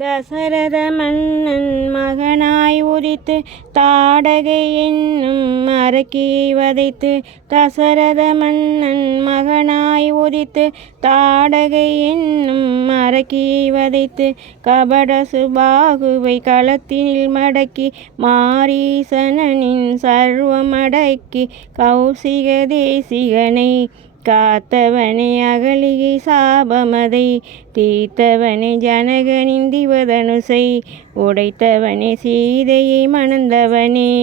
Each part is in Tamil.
தசரத மன்னன் மகனாய் உதித்து தாடகை என்னும் அரக்கியை வதைத்து. தசரத மன்னன் மகனாய் உதித்து தாடகை என்னும் அரக்கியை வதைத்து. கபட சுபாகுவை களத்தினில் மடக்கி மாரீசனின் சர்வமடக்கி. கௌசிக தேசிகனை காத்தவனே அகலிகை சாபமதை தீர்த்தவனே ஜனகனின் திவதனுசை உடைத்தவனே சீதையை மணந்தவனே.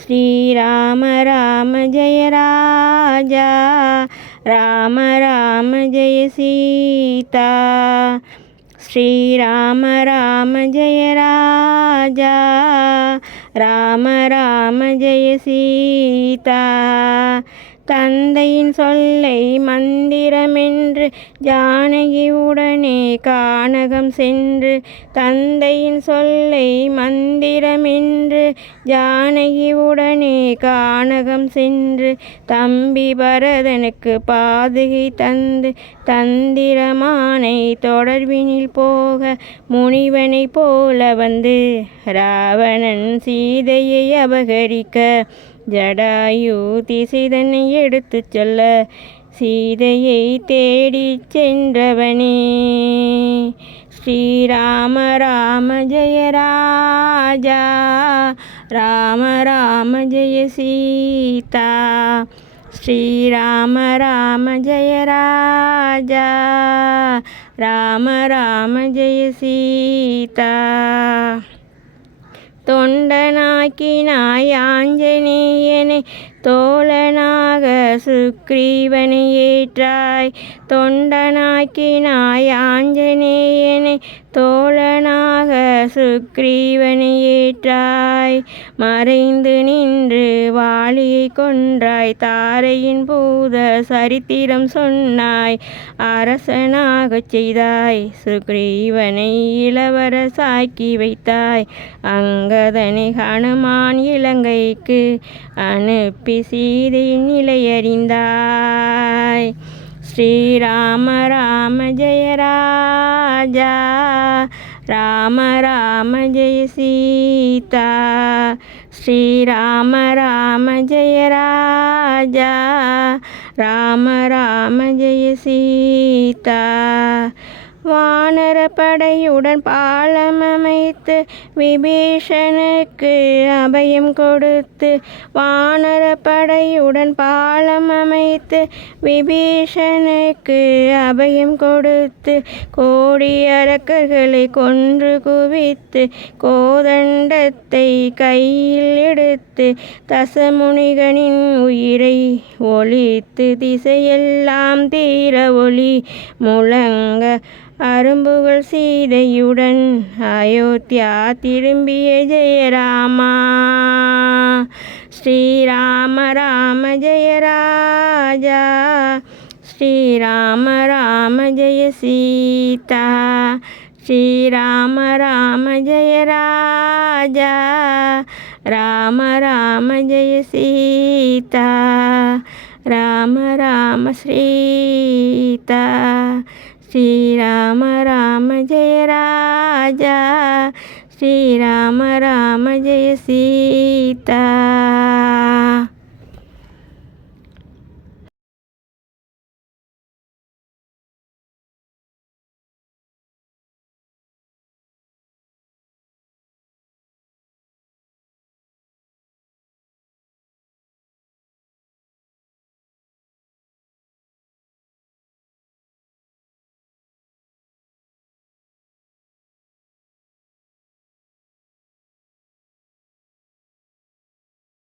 ஸ்ரீராம ராம ஜெய ராஜா ராம ராம ஜெய சீதா. ஸ்ரீராம ராம ஜெய ராஜா ராம ராம ஜெய சீதா. தந்தையின் சொல்லை மந்திரமென்று ஜானகியுடனே கானகம் சென்று. தந்தையின் சொல்லை மந்திரமென்று ஜானகியுடனே கானகம் சென்று. தம்பி பரதனுக்கு பாதுகை தந்து தந்திரமானை தொடர்பினில் போக முனிவனை போல வந்து. ராவணன் சீதையை அபகரிக்க ஜடாயு திசைதனை எடுத்து சொல்ல சீதையை தேடிச் சென்றவனே. ஸ்ரீராம ராம ஜெய ராஜா ராம ராம ஜெய சீதா. ஸ்ரீராம ராம ஜெய ராஜா ராம ராம ஜெய சீதா. தொண்டனாக்கினாய் ஆஞ்சநேயனை தோழனாக சுக்ரீவனை ஏற்றாய். தொண்டனாக்கினாய் ஆஞ்சநேயனை தோழனாக சுக்ரீவனை ஏற்றாய். மறைந்து நின்று வாலியை கொன்றாய் தாரையின் பூத சரித்திரம் சொன்னாய். அரசனாகச் செய்தாய் சுக்ரீவனை இளவரசாக்கி வைத்தாய். அங்கதனை ஹனுமான் இலங்கைக்கு அனுப்பி சீதையின் நிலையறிந்தாய். ஸ்ரீராம ராம ஜெய ராஜா ராம ராம ஜெய சீதா. ஸ்ரீராம ராம ஜெய ராஜா ராம ராம ஜெய சீதா. வானர படையுடன் பாலம் அமைத்து விபீஷனுக்கு அபயம் கொடுத்து. வானர படையுடன் பாலம் அமைத்து விபீஷனுக்கு அபயம் கொடுத்து. கோடி அரக்கர்களை கொன்று குவித்து கோதண்டத்தை கையில் எடுத்து. தசமுனிகனின் உயிரை ஒழித்து திசையெல்லாம் தீர ஒளி முழங்க அரும்புகள் சீதையுடன் அயோத்தியா திரும்பிய ஜெயராமா. ஸ்ரீராம ராம ஜெய ராஜா ஸ்ரீராம ராம ஜெய சீதா. ஸ்ரீராம ராம ஜெய ராஜா ராம ராம ஜெய சீதா. ராம ராம சீதா. ஸ்ரீராம ராம ஜெய ராஜா ஸ்ரீராம ராம ஜெய சீதா.